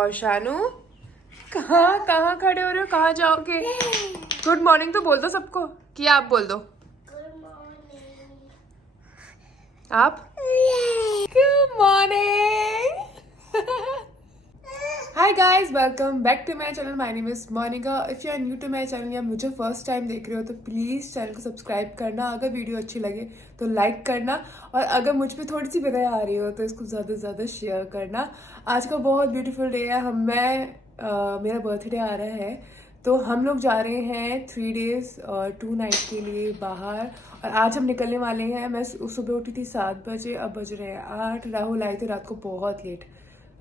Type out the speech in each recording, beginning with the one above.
शानू कहाँ कहाँ खड़े हो रहे हो, कहाँ जाओगे? गुड मॉर्निंग तो बोल दो सबको। क्या आप बोल दो? आप good morning. Hi guys, welcome back to my channel. My name is Monika. If you are new to my channel या मुझे फर्स्ट टाइम देख रहे हो तो प्लीज़ चैनल को सब्सक्राइब करना। अगर वीडियो अच्छी लगे तो लाइक करना, और अगर मुझ पे थोड़ी सी बुराई आ रही हो तो इसको ज़्यादा से ज़्यादा शेयर करना। आज का बहुत ब्यूटीफुल डे है। मेरा बर्थडे आ रहा है, तो हम लोग जा रहे हैं 3 days और 2 night के लिए बाहर। और आज हम निकलने वाले हैं। मैं सुबह उठी थी 7 बजे, अब बज रहे हैं 8। राहुल आए थे रात को बहुत लेट,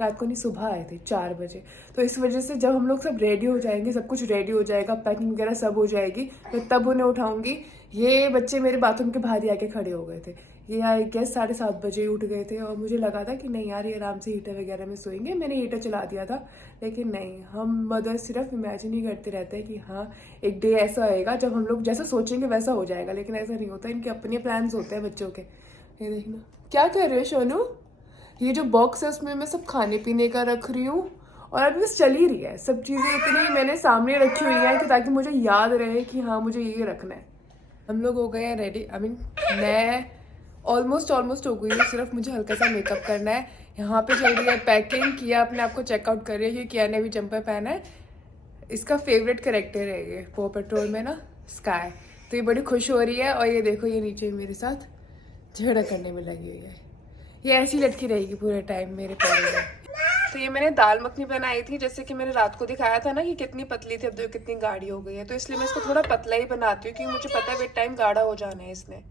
रात को नहीं सुबह आए थे 4 बजे। तो इस वजह से जब हम लोग सब रेडी हो जाएंगे, सब कुछ रेडी हो जाएगा, पैकिंग वगैरह सब हो जाएगी, मैं तब उन्हें उठाऊंगी। ये बच्चे मेरे बाथरूम के बाहर ही आके खड़े हो गए थे। ये आई गेस 7:30 बजे उठ गए थे, और मुझे लगा था कि नहीं यार ये आराम से हीटर वगैरह में सोएंगे। मैंने हीटर चला दिया था, लेकिन नहीं, हम मदर सिर्फ इमेजिन ही करते रहते हैं कि हाँ एक डे ऐसा आएगा जब हम लोग जैसा सोचेंगे वैसा हो जाएगा, लेकिन ऐसा नहीं होता। इनके अपने प्लान्स होते हैं बच्चों के। ये देखना क्या कर रहे हो सोनू। ये जो बॉक्स है उसमें मैं सब खाने पीने का रख रही हूँ, और अभी बस चल ही रही है। सब चीज़ें इतनी मैंने सामने रखी हुई हैं कि ताकि मुझे याद रहे कि हाँ मुझे ये रखना है। हम लोग हो गए हैं रेडी। मैं ऑलमोस्ट हो गई हूँ, सिर्फ मुझे हल्का सा मेकअप करना है। यहाँ पे चल रही है पैकिंग। किया अपने आप को चेकआउट कर रही है, क्योंकि किया ने भी जंपर पहना है। इसका फेवरेट कैरेक्टर है ये पॉ पेट्रोल में ना, स्काई। तो ये बड़ी खुश हो रही है, और ये देखो ये नीचे मेरे साथ झगड़ा करने में लगी हुई है। ये ऐसी लटकी रहेगी पूरे टाइम मेरे पैरों में। तो ये मैंने दाल मखनी बनाई थी, जैसे कि मैंने रात को दिखाया था ना कि कितनी पतली थी, अब देखो कितनी गाढ़ी हो गई है। तो इसलिए मैं इसको थोड़ा पतला ही बनाती हूँ, क्योंकि मुझे पता है विद टाइम गाढ़ा हो जाना है इसने।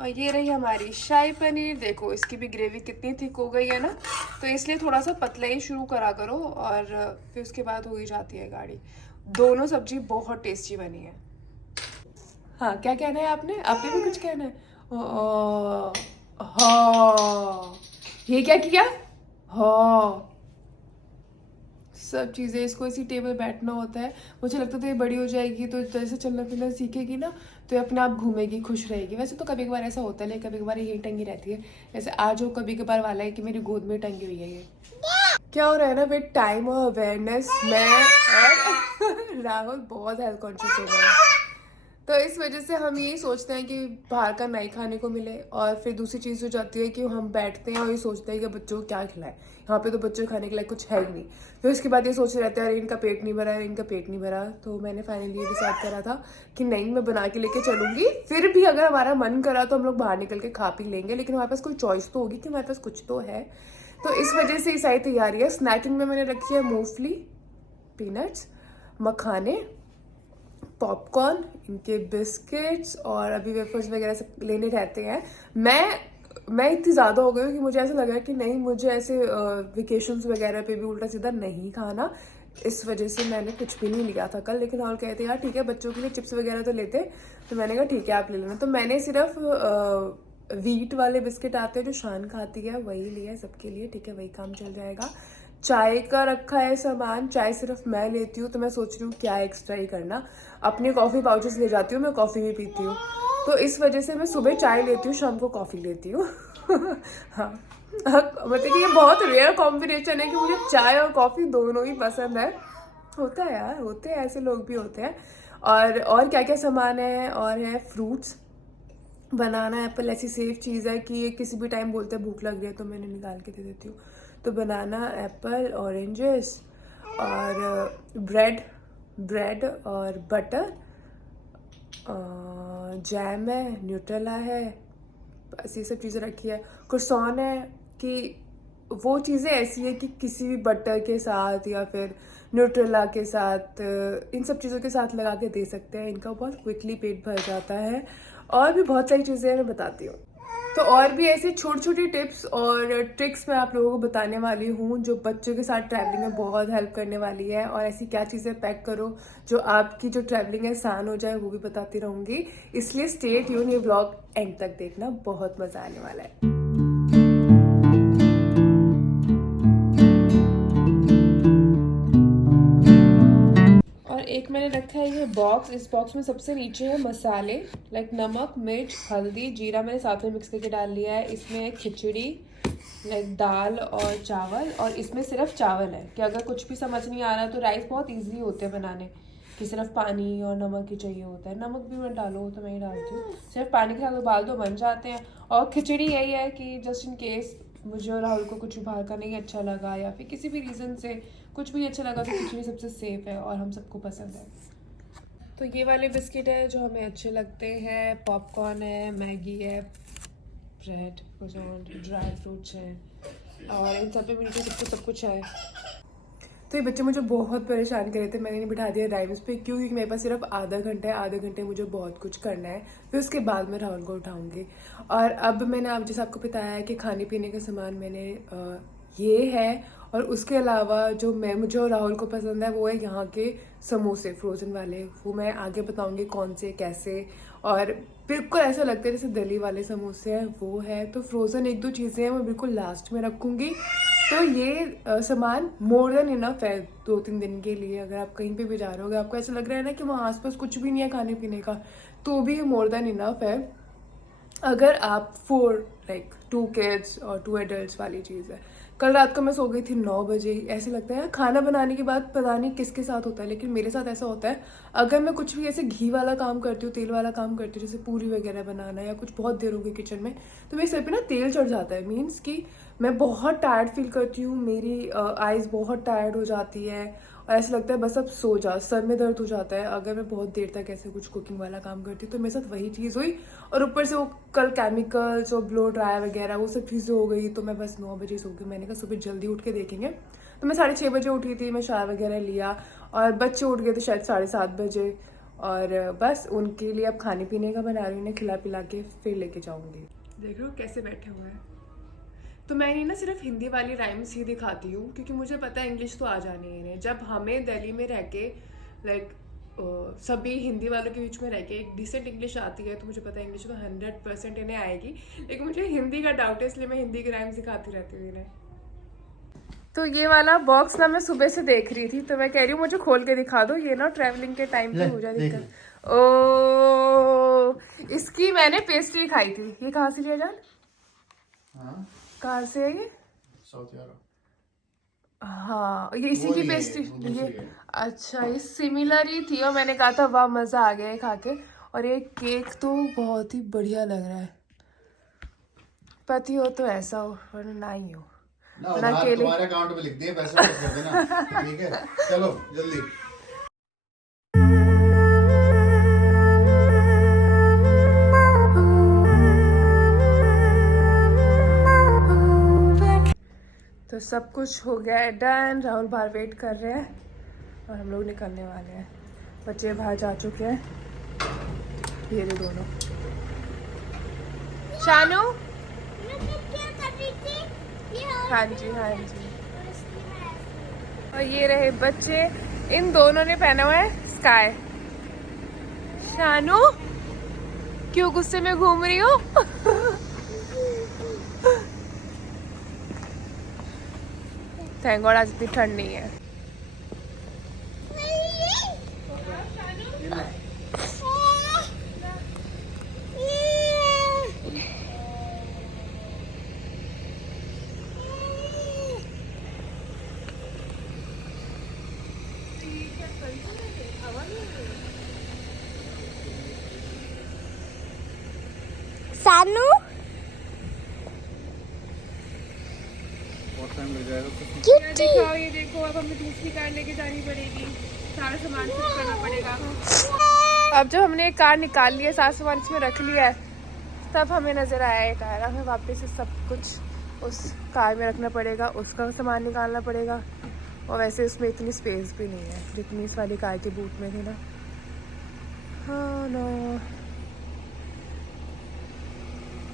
और ये रही हमारी शाही पनीर। देखो इसकी भी ग्रेवी कितनी थिक हो गई है ना, तो इसलिए थोड़ा सा पतला ही शुरू करा करो, और फिर उसके बाद हो ही जाती है गाढ़ी। दोनों सब्जी बहुत टेस्टी बनी है। हाँ क्या कहना है आपने? आपने भी कुछ कहना है? हाँ ये क्या किया? हाँ सब चीज़ें, इसको इसी टेबल बैठना होता है। मुझे लगता था ये बड़ी हो जाएगी तो जैसे चलना फिरना सीखेगी ना, तो ये अपने आप घूमेगी, खुश रहेगी। वैसे तो कभी कभार ऐसा होता है, लेकिन कभी कभार यही टंगी रहती है। जैसे आज वो कभी कभार वाला है कि मेरी गोद में टंगी हुई है ये। क्या हो रहा है ना, विद टाइम और अवेयरनेस मैं और राहुल बहुत हेल्थ कॉन्शियस हो गए हैं। तो इस वजह से हम यही सोचते हैं कि बाहर का नहीं खाने को मिले। और फिर दूसरी चीज़ हो जाती है कि हम बैठते हैं और ये सोचते हैं कि बच्चों को क्या खिलाएं। यहाँ पे तो बच्चों को खाने के लिए कुछ है ही नहीं। फिर उसके बाद ये सोचते रहते हैं अरे इनका पेट नहीं भरा है, इनका पेट नहीं भरा। तो मैंने फाइनली ये डिसाइड करा था कि नहीं, मैं बना के लेके चलूँगी। फिर भी अगर हमारा मन करा तो हम लोग बाहर निकल के खा पी लेंगे, लेकिन हमारे पास कोई चॉइस तो होगी कि हमारे पास कुछ तो है। तो इस वजह से ये सारी तैयारी है। स्नैकिंग में मैंने रखी है मूंगफली, पीनट्स, मखाने, पॉपकॉर्न, इनके बिस्किट्स, और अभी वेफर्स वगैरह सब लेने रहते हैं। मैं इतनी ज़्यादा हो गई हूँ कि मुझे ऐसा लगा कि नहीं, मुझे ऐसे वेकेशंस वगैरह पे भी उल्टा सीधा नहीं खाना। इस वजह से मैंने कुछ भी नहीं लिया था कल। लेकिन और कहते यार ठीक है, बच्चों के लिए चिप्स वगैरह तो लेते। तो मैंने कहा ठीक है आप ले लेना। तो मैंने सिर्फ व्हीट वाले बिस्किट आते हैं जो शान खाती है, वही लिया है सबके लिए। ठीक है, वही काम चल जाएगा। चाय का रखा है सामान, चाय सिर्फ मैं लेती हूँ, तो मैं सोच रही हूँ क्या एक्स्ट्रा ही करना। अपने कॉफ़ी पाउचेस ले जाती हूँ, मैं कॉफ़ी भी पीती हूँ। तो इस वजह से मैं सुबह चाय लेती हूँ, शाम को कॉफ़ी लेती हूँ। हाँ मतलब कि ये बहुत रेयर कॉम्बिनेशन है कि मुझे चाय और कॉफ़ी दोनों ही पसंद है। होता है यार, होते हैं ऐसे लोग भी होते हैं। और क्या क्या सामान है, और है फ्रूट्स, बनाना, एप्पल, ऐसी सेफ चीज़ है कि ये किसी भी टाइम बोलते हैं भूख लग रही है तो मैंने निकाल के दे देती हूँ। तो बनाना, एप्पल, ऑरेंजेस, और ब्रेड और बटर, जैम है, न्यूट्रेला है, बस ये सब चीज़ें रखी है। क्रोसॉन है कि वो चीज़ें ऐसी है कि किसी भी बटर के साथ या फिर न्यूट्रेला के साथ, इन सब चीज़ों के साथ लगा के दे सकते हैं। इनका बहुत क्विकली पेट भर जाता है। और भी बहुत सारी चीज़ें मैं बताती हूँ। तो और भी ऐसे छोटी छोटी टिप्स और ट्रिक्स मैं आप लोगों को बताने वाली हूँ, जो बच्चों के साथ ट्रैवलिंग में बहुत हेल्प करने वाली है। और ऐसी क्या चीज़ें पैक करो जो आपकी जो ट्रैवलिंग है आसान हो जाए, वो भी बताती रहूँगी। इसलिए स्टे ट्यून, ये व्लॉग एंड तक देखना, बहुत मज़ा आने वाला है। और एक मैंने रखा है ये बॉक्स, इस बॉक्स में सबसे नीचे है मसाले, लाइक नमक, मिर्च, हल्दी, जीरा मैंने साथ में मिक्स करके डाल लिया है। इसमें है खिचड़ी, लाइक दाल और चावल, और इसमें सिर्फ चावल है कि अगर कुछ भी समझ नहीं आ रहा तो राइस बहुत ईजी होते हैं बनाने, कि सिर्फ पानी और नमक ही चाहिए होता है। नमक भी मत डालो तो मैं ही डालती हूँ, सिर्फ पानी के साथ उबाल दो बन जाते हैं। और खिचड़ी यही है कि जस्ट इन केस मुझे और राहुल को कुछ बाहर का नहीं अच्छा लगा या फिर किसी भी रीज़न से कुछ भी अच्छा लगा तो खिचड़ी सबसे सेफ है और हम सबको पसंद है। तो ये वाले बिस्किट है जो हमें अच्छे लगते हैं, पॉपकॉर्न है, मैगी है, ब्रेड, ड्राई फ्रूट्स हैं और इन सब में नीचे सब कुछ है। तो ये बच्चे मुझे बहुत परेशान कर रहे थे, मैंने नहीं बिठा दिया राइम्स पे क्योंकि मेरे पास सिर्फ आधा घंटा है, आधे घंटे मुझे बहुत कुछ करना है, फिर उसके बाद मैं राहुल को उठाऊंगी। और अब मैंने आप जैसे आपको बताया है कि खाने पीने का सामान मैंने ये है, और उसके अलावा जो मुझे और राहुल को पसंद है वो है यहाँ के समोसे फ्रोज़न वाले, वो मैं आगे बताऊँगी कौन से कैसे। और बिल्कुल ऐसा लगता है जैसे दिल्ली वाले समोसे हैं वो है। तो फ्रोज़न एक दो चीज़ें हैं मैं बिल्कुल लास्ट में रखूँगी। तो ये सामान मोर देन इनफ है 2-3 दिन के लिए। अगर आप कहीं पे भी जा रहे हो, अगर आपको ऐसा लग रहा है ना कि वहाँ आसपास कुछ भी नहीं है खाने पीने का, तो भी मोर देन इनफ है। अगर आप 2 किड्स और 2 एडल्ट्स वाली चीज़ है। कल रात को मैं सो गई थी 9 बजे। ऐसे लगता है खाना बनाने के बाद पता नहीं किसके साथ होता है, लेकिन मेरे साथ ऐसा होता है अगर मैं कुछ भी ऐसे घी वाला काम करती हूँ, तेल वाला काम करती हूँ, जैसे पूरी वगैरह बनाना या कुछ बहुत देर हो गई किचन में, तो मेरे सर पे ना तेल चढ़ जाता है। मीन्स कि मैं बहुत टायर्ड फील करती हूँ, मेरी आइज़ बहुत टायर्ड हो जाती है और ऐसा लगता है बस अब सो जा, सर में दर्द हो जाता है अगर मैं बहुत देर तक ऐसे कुछ कुकिंग वाला काम करती हूँ। तो मेरे साथ वही चीज़ हुई और ऊपर से वो कल केमिकल्स और ब्लो ड्राई वगैरह वो सब चीज़ें हो गई। तो मैं बस 9 बजे सो गई। मैंने कहा सुबह जल्दी उठ के देखेंगे। तो मैं 6:30 बजे उठी थी, मैं चाय वगैरह लिया और बच्चे उठ गए थे शायद 7:30 बजे, और बस उनके लिए अब खाने पीने का बना रही हूँ, उन्हें खिला पिला के फिर लेके जाऊँगी। देख रहे हो कैसे बैठे हुए हैं। तो मैं ना सिर्फ हिंदी वाली राइम्स ही दिखाती हूँ क्योंकि मुझे पता है इंग्लिश तो आ जानी है इन्हें। जब हमें दिल्ली में रह के लाइक सभी हिंदी वालों के बीच में रह के एक डिसेंट इंग्लिश आती है, तो मुझे पता है इंग्लिश तो 100% इन्हें आएगी, लेकिन मुझे हिंदी का डाउट है इसलिए मैं हिंदी की राइम्स दिखाती रहती हूँ इन्हें। तो ये वाला बॉक्स ना मैं सुबह से देख रही थी, तो मैं कह रही हूँ मुझे खोल के दिखा दो। ये ना ट्रैवलिंग के टाइम पे हो जाए दिक्कत। ओ, इसकी मैंने पेस्ट्री खाई थी। ये कहाँ से लिया जान? कहाँ से है ये? साउथ यार। हाँ, ये इसी की पेस्ट्री। ये अच्छा, ये सिमिलर ही थी और मैंने कहा था वाह मजा आ गया है खा के। और ये केक तो बहुत ही बढ़िया लग रहा है। पति हो तो ऐसा हो वरना ना ही हो ना तुम्हारे अकाउंट में लिख दिए पैसे वापस कर देना। ठीक है चलो जल्दी। तो सब कुछ हो गया है डन। राहुल बाहर वेट कर रहे हैं और हम लोग निकलने वाले हैं। बच्चे बाहर जा चुके हैं, ये दोनों। शानू, हाँ जी हाँ जी। और ये रहे बच्चे, इन दोनों ने पहना हुआ है स्काई। शानू क्यों गुस्से में घूम रही हो? थैंक गॉड आज इतनी ठंड नहीं है। सानू बहुत टाइम लग जाएगा। देखो ये देखो, अब हमें दूसरी कार लेके जानी पड़ेगी, सारा सामान शिफ्ट करना पड़ेगा। अब जब हमने एक कार निकाल लिया, सारा सामान इसमें रख लिया है, तब हमें नजर आया ये कार। हमें वापस से सब कुछ उस कार में रखना पड़ेगा, उसका सामान निकालना पड़ेगा। और वैसे उसमें इतनी स्पेस भी नहीं है जितनी इस वाली कार के बूट में थी ना। हाँ नो,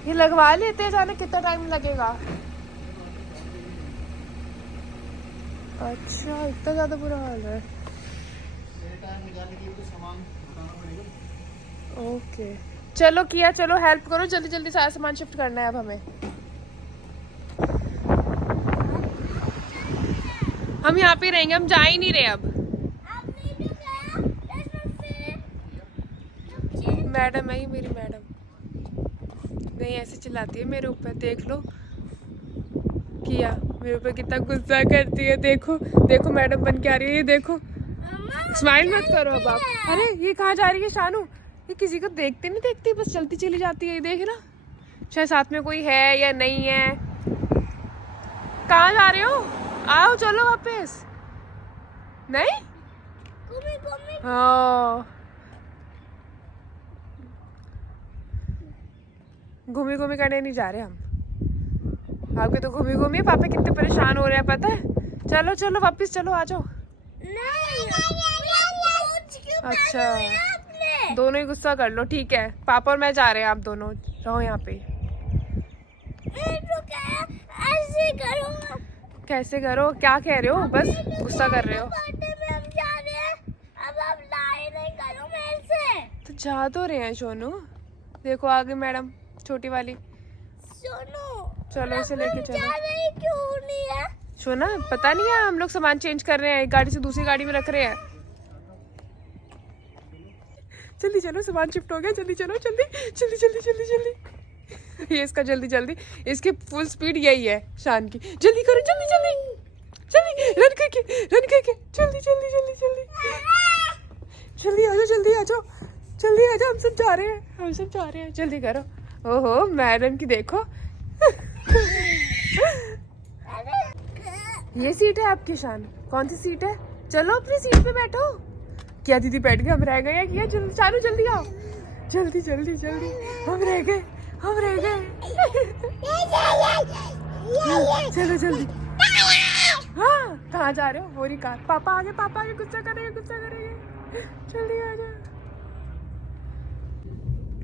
ये लगवा लेते हैं, जाने कितना टाइम लगेगा? अच्छा इतना ज़्यादा बुरा हाल है। ओके चलो किया, चलो हेल्प करो, जल्दी जल्दी सारा सामान शिफ्ट करना है अब हमें। हम यहाँ पे रहेंगे, हम जा ही नहीं रहे अब। मैडम है ये मेरी मैडम, नहीं ऐसे चिल्लाती है मेरे ऊपर, देख लो किया मेरे ऊपर कितना गुस्सा करती है। देखो देखो मैडम बन के आ रही है, ये देखो। स्माइल मत करो अब आप। अरे ये कहाँ जा रही है शानू? ये किसी को देखते नहीं देखती, बस चलती चली जाती है। ये देख ना, शायद साथ में कोई है या नहीं है। कहाँ जा रहे हो? आओ चलो वापस। नहीं हाँ घूमी घूमी करने नहीं जा रहे हम। आपके तो घूमी घूमी पापा कितने परेशान हो रहे हैं पता है। चलो चलो वापस चलो, आ जाओ। अच्छा दोनों ही गुस्सा कर लो, ठीक है। पापा और मैं जा रहे हैं, आप दोनों रहो यहाँ पे। ऐसे करो। कैसे करो? क्या कह रहे हो? बस गुस्सा कर रहे हो। अब आप लड़ाई नहीं करो मेरे से। तो जा तो रहे हैं सोनू, देखो आगे मैडम छोटी वाली। सोनू चलो इसे लेके चलो। जा रही क्यों नहीं है? सोना पता नहीं है, हम लोग सामान चेंज कर रहे हैं, एक गाड़ी से दूसरी गाड़ी में रख रहे हैं। जल्दी चलो, सामान शिफ्ट हो गया, जल्दी चलो, जल्दी जल्दी जल्दी जल्दी जल्दी। ये इसका जल्दी जल्दी, इसकी फुल स्पीड यही है शान की। जल्दी करो, जल्दी जल्दी जल्दी, रन करके जल्दी जल्दी जल्दी जल्दी जल्दी आ जाओ, जल्दी आ जाओ, जल्दी आ जाओ, हम सब जा रहे हैं, हम सब जा रहे हैं, जल्दी करो। ओहो मैडम की देखो। ये सीट है आपकी शान? कौन सी सीट है? चलो अपनी सीट पे बैठो। क्या दीदी बैठ गए, हम रह गए हैं? क्या जल्दी चालू, जल्दी आओ, जल्दी जल्दी जल्दी, हम रह गए, हम रह गए। चलो जल्दी। हाँ कहाँ जा रहे हो? वो रही कार, पापा आगे, पापा आगे, गुस्सा करेंगे, गुस्सा करेंगे, जल्दी आ जाओ।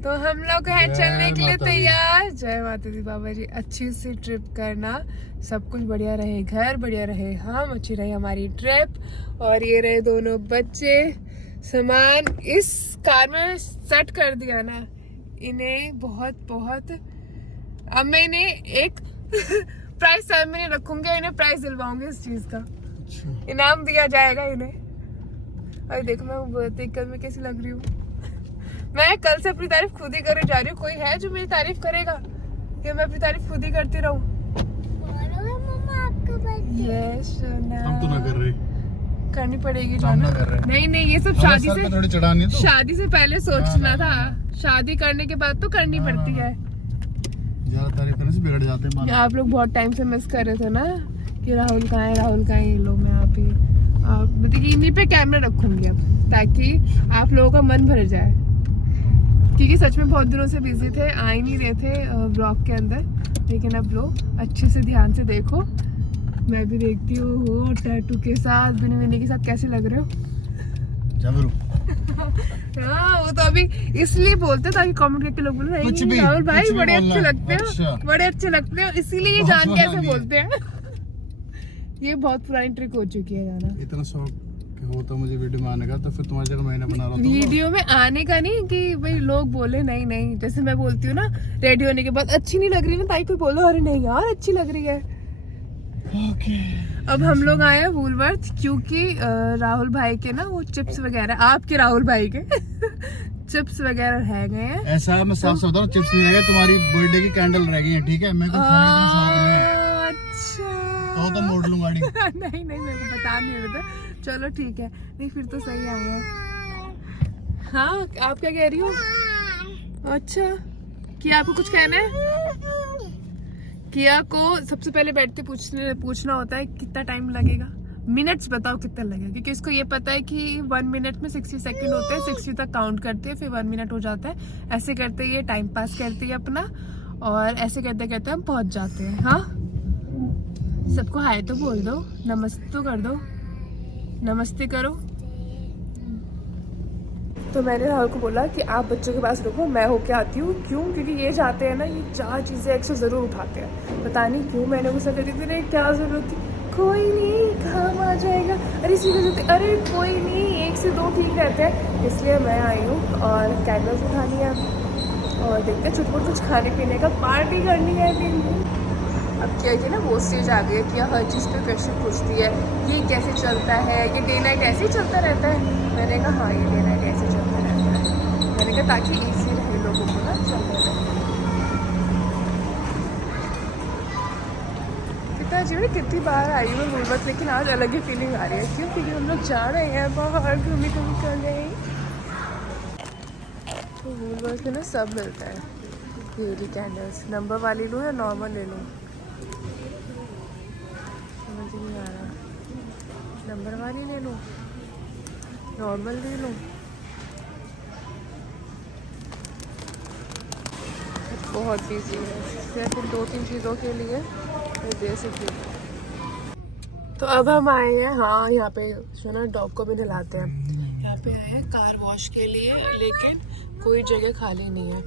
तो हम लोग हैं चलने के लिए तैयार। जय माता दी बाबा जी। अच्छी सी ट्रिप करना, सब कुछ बढ़िया रहे, घर बढ़िया रहे, हम अच्छी रहे हमारी ट्रिप। और ये रहे दोनों बच्चे, सामान इस कार में सेट कर दिया ना इन्हें, बहुत बहुत। अब मैं इन्हें एक प्राइस सेरेमनी रखूंगी, इन्हें प्राइस दिलवाऊंगी इस चीज का, इनाम दिया जाएगा इन्हें। अरे देखो मैं देखकर मैं कैसी लग रही हूँ। मैं कल से अपनी तारीफ खुद ही करने जा रही हूँ। कोई है जो मेरी तारीफ करेगा कि मैं अपनी तारीफ खुद ही करती रहूं? यस हम तो ना कर रहे, करनी पड़ेगी सामना कर रहे हैं। नहीं नहीं, ये सब शादी से थोड़ी चढ़ानी है तो। शादी से पहले सोचना था, शादी करने के बाद तो करनी पड़ती है। ज्यादा तारीफ करने से बिगड़ जाते हैं। आप लोग बहुत टाइम से मिस कर रहे थे ना कि राहुल कहाँ है, राहुल कहाँ है। लो मैं आप ही मतलब इन्हीं पे कैमरा रखूंगी अब, ताकि आप लोगों का मन भर जाए। क्योंकि सच में बहुत दिनों से बिजी थे, आ ही नहीं रहे थे ब्लॉग के अंदर। लेकिन अब लोग अच्छे से ध्यान से देखो, मैं भी देखती हूँ टैटू के साथ, बिनी बिनी के साथ कैसे लग रहे हो। हाँ वो तो अभी इसलिए बोलते ताकि कमेंट करके लोग बोले नहीं राहुल भाई बड़े अच्छे लगते हो, अच्छा। बड़े अच्छे लगते हो, इसीलिए ये जान के ऐसे बोलते हैं। ये बहुत पुरानी ट्रिक हो चुकी है जाना। इतना शौक होता मुझे वीडियो में आने का, तो फिर तुम्हारी जगह मैंने बना रहा था। वीडियो में आने का नहीं कि भाई लोग बोले नहीं नहीं, जैसे मैं बोलती हूँ ना रेडी होने के बाद अच्छी नहीं लग रही ना, ताकि कोई बोलो अरे नहीं यार अच्छी लग रही है। अब हम लोग आए हैं वूलवर्थ, क्योंकि राहुल भाई के ना वो चिप्स वगैरह, आपके राहुल भाई के चिप्स वगैरह रह गए हैं। ऐसा मैं साफ साफ बता रहा हूँ, चिप्स नहीं रह गए, तुम्हारी बर्थडे की कैंडल रह गई है, ठीक है? मैं कुछ खाने का शौक नहीं है। अच्छा तो मोड़ लूं गाड़ी। नहीं नहीं मेरे को बता नहीं रहे थे। चलो ठीक है, नहीं फिर तो सही आए हैं। हाँ आप क्या कह रही हो? अच्छा किया आपको कुछ कहना है? किया को सबसे पहले बैठते पूछना होता है कितना टाइम लगेगा, मिनट्स बताओ कितना लगेगा, क्योंकि इसको ये पता है कि 1 मिनट में 60 सेकंड होते हैं, 60 तक काउंट करते हैं, फिर 1 मिनट हो जाता है। ऐसे करते ये टाइम पास करती है अपना, और ऐसे करते करते हम पहुंच जाते हैं। हाँ सबको हाय तो बोल दो, नमस्ते तो कर दो, नमस्ते करो। तो मैंने राहुल को बोला कि आप बच्चों के पास रुको, मैं होके आती हूँ। क्यों? क्योंकि ये जाते हैं ना, ये 4 चीज़ें एक से ज़रूर उठाते हैं, पता नहीं क्यों। मैंने गुस्सा कर दी थी, क्या ज़रूरत थी, कोई नहीं काम आ जाएगा, अरे सीधे सीधे, अरे कोई नहीं 1 से 2 ठीक रहते हैं। इसलिए मैं आई हूँ और कैंडल्स उठानी है और देखते हैं छुटपुट कुछ खाने पीने का, पार्टी करनी है दिन। अब क्या है ना वो स्टेज आ गई है कि हर चीज़ पे क्वेश्चन पूछती है, ये कैसे चलता है, ये डे नाइट ऐसे ही चलता रहता है। मैंने कहा हाँ ये डे नाइट ऐसे चलता रहता है। मैंने कहा ताकि लोगों को ना चलने में। कितना अजीब है, कितनी बार आई हूँ मैं वुलवर्थ, लेकिन आज अलग ही फीलिंग आ रही है। क्यों? क्योंकि हम लोग जा रहे हैं बाहर घूमी करने। तो वुलवर्थ में ना सब मिलता है, ये कैंडल्स। नंबर वाली लूँ या नॉर्मल ले लूँ, समझ नहीं आ रहा। नंबर वाली ले लूँ, नॉर्मल ले लूँ? बहुत बिजी है, सिर्फ 2-3 चीज़ों के लिए मैं दे सकती हूँ। तो अब हम आए हैं, हाँ यहाँ पे जो ना डॉग को भी नहलाते हैं। यहाँ पे आए हैं कार वॉश के लिए, लेकिन कोई जगह खाली नहीं है।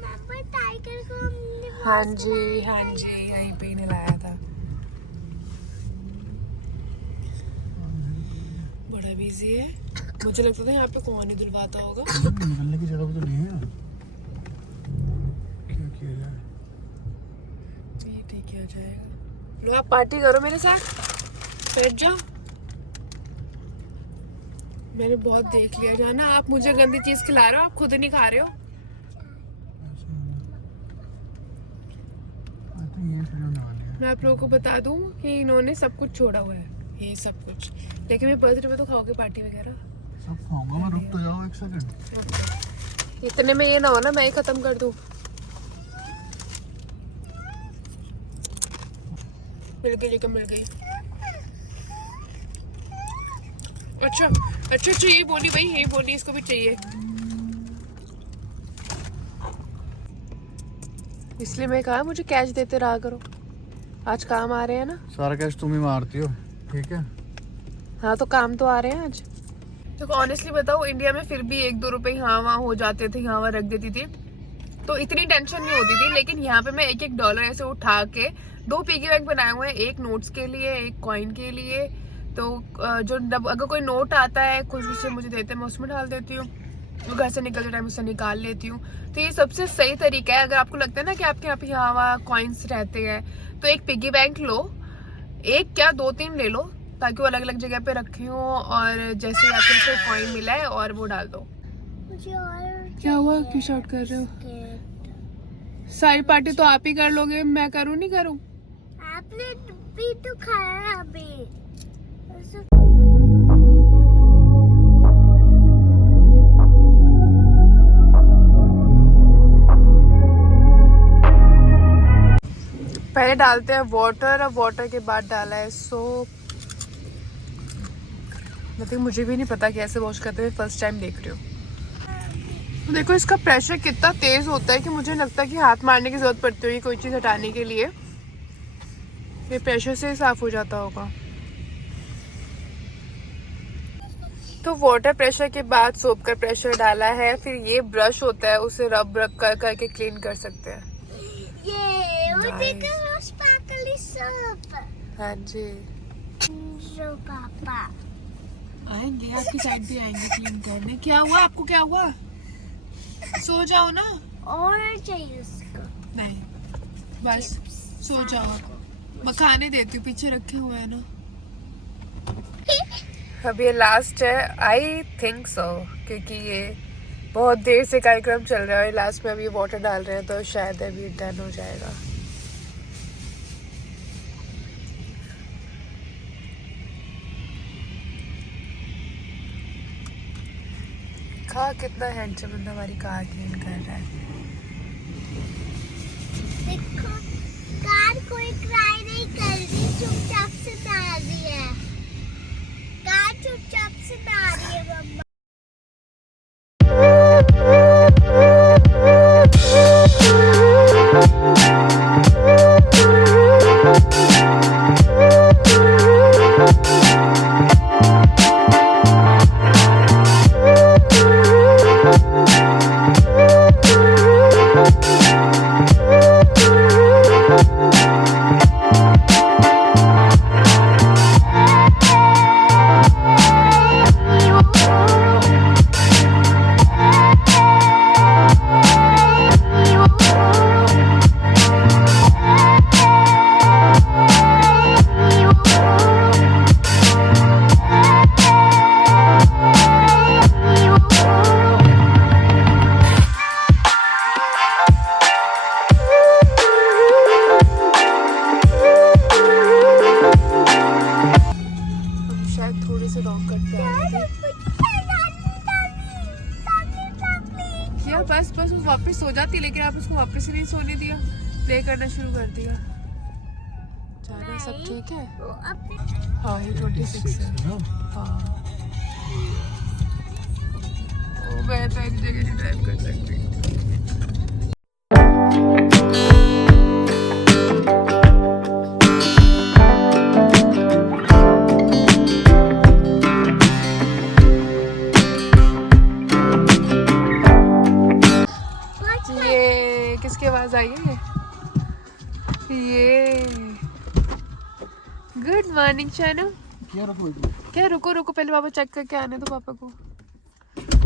टाइगर को हमने हाँ जी यहीं पे ही नहलाया था। बड़ा बिजी है, मुझे लगता था यहाँ पे कौन ही धुलवाता होगा। निकलने की जगह तो नहीं है। क्या किया जाए? ये ठीक है, हो जाएगा। लो आप पार्टी करो मेरे साथ, बैठ जाओ। मैंने बहुत देख लिया जाना, आप मुझे गंदी चीज खिला रहे हो, आप खुद नहीं खा रहे हो। मैं आप लोगों को बता दूं कि इन्होंने सब कुछ छोड़ा हुआ है, ये सब कुछ। लेकिन मेरे बर्थडे में तो खाओगे पार्टी वगैरह? सब खाऊंगा मैं, रुक तो जाओ एक सेकंड। इतने में ये ना हो ना मैं ही खत्म कर दूं। मिल गई, लेकिन मिल गई। अच्छा ये बोली भाई, यही बोली, इसको भी चाहिए। इसलिए मैं कहा मुझे कैश देते रहा करो, आज काम आ रहे हैं ना। सारा कैश तुम ही मारती हो, ठीक है? हाँ तो काम तो आ रहे हैं आज। तो ऑनेस्टली बताओ, इंडिया में फिर भी 1-2 रुपए यहाँ वहाँ हो जाते थे, यहाँ वहाँ रख देती थी तो इतनी टेंशन नहीं होती थी। लेकिन यहाँ पे मैं एक डॉलर ऐसे उठा के 2 पिगी बैंक बनाए हुए हैं, एक नोट्स के लिए, एक कॉइन के लिए। तो जो अगर कोई नोट आता है कुछ उससे मुझे देते हैं, मैं उसमें डाल देती हूँ, घर से निकलते टाइम उससे निकाल लेती हूँ। तो ये सबसे सही तरीका है। अगर आपको लगता है ना कि आपके यहाँ पे यहाँ वहाँ कॉइन्स रहते हैं, तो एक पिगी बैंक लो, एक क्या 2-3 ले लो, ताकि वो अलग अलग जगह पे रखे हो, और जैसे आपको उसे कॉइन मिला है और वो डाल दो। मुझे और क्या हुआ, क्यों शॉर्ट कर रहे हो? सारी पार्टी तो आप ही कर लोगे, मैं करूँ नहीं करूँ? आपने भी तो खाया अभी। पहले डालते हैं वाटर, और वाटर के बाद डाला है सोप। मतलब मुझे भी नहीं पता कैसे वॉश करते हैं, फर्स्ट टाइम देख रही हूँ। देखो इसका प्रेशर कितना तेज होता है कि मुझे लगता है कि हाथ मारने की जरूरत पड़ती होगी कोई चीज हटाने के लिए, ये प्रेशर से ही साफ हो जाता होगा। तो वाटर प्रेशर के बाद सोप का प्रेशर डाला है, फिर ये ब्रश होता है, उसे रब कर करके क्लीन कर सकते हैं। Sparkly soap. हाँ जी, जो पापा आएंगे आपकी साइड भी आएंगे क्लीन करने। क्या हुआ आपको, क्या हुआ? सो जाओ ना। और चाहिए उसको? नहीं बस सो जाओ, मैं खाने देती हूँ, पीछे रखे हुए हैं ना। अब ये लास्ट है, आई थिंक सो, क्योंकि ये बहुत देर से कार्यक्रम चल रहा है, लास्ट में अभी वाटर डाल रहे हैं, तो शायद अभी डन हो जाएगा। कितना हैंडसम बंदा हमारी कार क्लीन कर रहा है। देखो कार कोई ट्राई नहीं कर रही, चुपचाप से नहा रही है। कार चुपचाप से नहा रही है मम्मा। सो जाती, लेकिन आप उसको वापस ही नहीं सोने दिया, प्ले करना शुरू कर दिया। जाना सब ठीक है? वो अपने हाँ ये 26 है। हाँ ओ मैं तो एक जगह से ड्राइव कर सकती हूँ। ये किसकी आवाज आई है? ये गुड मॉर्निंग शानू। क्या रुको रुको, पहले पापा चेक करके आने दो पापा को।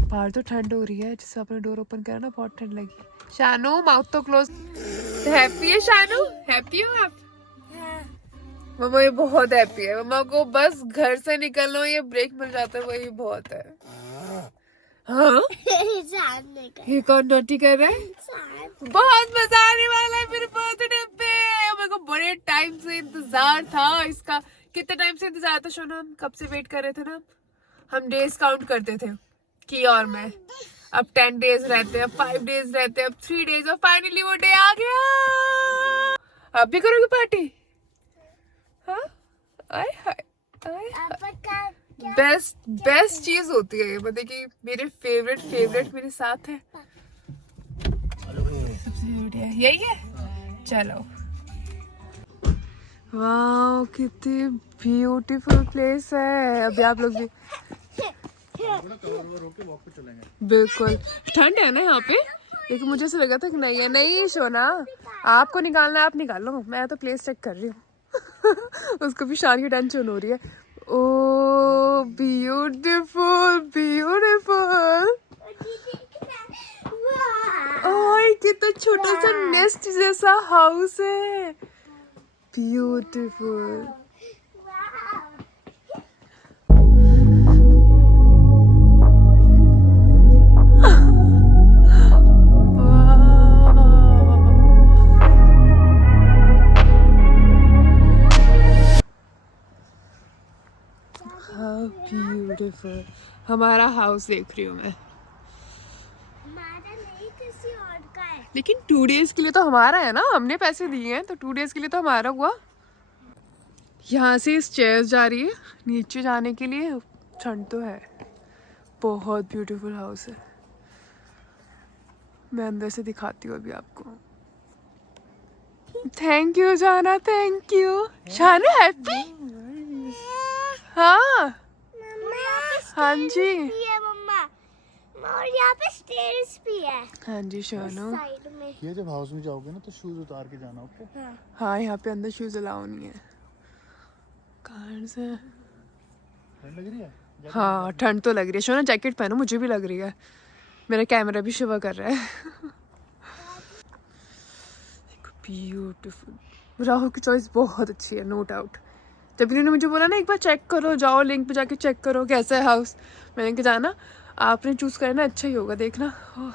बाहर तो ठंड हो रही है, जिससे आपने डोर ओपन करा ना बहुत ठंड लगी। शानू माउथ तो क्लोज। हैप्पी है शानू? हैप्पी हो आप? मम्मा ये बहुत हैप्पी है। मम्मा को बस घर से निकलना, ये ब्रेक मिल जाता है, वही बहुत है। हाँ सामने का ये कौन नोटी कर रहा है? बहुत मजा आने वाला है मेरे बर्थडे पे। मेरे को बड़े टाइम से इंतजार था इसका। कितने टाइम से इंतजार था शोना? हम कब से वेट कर रहे थे ना? हम डेज काउंट करते थे की और मैं। अब 10 डेज रहते हैं, अब 5 डेज रहते हैं, अब 3 डेज, और फाइनली वो डे आ गया। अब भी करोगे पार्टी? हाँ आय हाय आय हाय। बेस्ट चीज होती है ये, मतलब कि मेरे फेवरेट मेरे साथ है। सबसे बढ़िया यही है। चलो वाह कितनी ब्यूटीफुल प्लेस है। अभी आप लोग भी बिल्कुल ठंड है ना यहाँ पे, लेकिन मुझे ऐसा लगा था कि नहीं है। नहीं सोना, आपको निकालना आप निकालो, मैं तो प्लेस चेक कर रही हूँ। उसको भी शान की टेंशन हो रही है। ओ ब्यूटीफुल ब्यूटीफुल। ओह कितना छोटा सा नेस्ट जैसा हाउस है। ब्यूटीफुल। ब्यूटीफुल। हमारा हाउस देख रही हूँ मैं, हमारा नहीं किसी और का है। लेकिन 2 डेज के लिए तो हमारा है ना, हमने पैसे दिए हैं तो 2 डेज के लिए तो हमारा हुआ। यहाँ से स्टेयर्स जा रही है नीचे जाने के लिए। ठंड तो है, बहुत ब्यूटीफुल हाउस है। मैं अंदर से दिखाती हूँ अभी आपको। थैंक यू जाना, थैंक यू। शाना हैप्पी? हाँ हाँ जी। ये मम्मा, और यहाँ पे स्टेयर्स भी है हाँ जी शानू। साइड में। ये जब हाउस में जाओगे ना तो शूज उतार के जाना, ओके? हाँ यहाँ पे अंदर शूज अलाउ नहीं है। कहाँ से? ठंड लग रही है? हाँ ठंड तो लग रही है। शोना जैकेट पहनो, मुझे भी लग रही है। मेरा कैमरा भी शिवर कर रहा है। ब्यूटीफुल। राहुल की चॉइस बहुत अच्छी है, नो डाउट। जब इन्होंने मुझे बोला ना एक बार चेक करो, जाओ लिंक पे जाके चेक करो कैसा है हाउस, मैंने कहा जाना आपने चूज करना, अच्छा ही होगा, देखना। ओह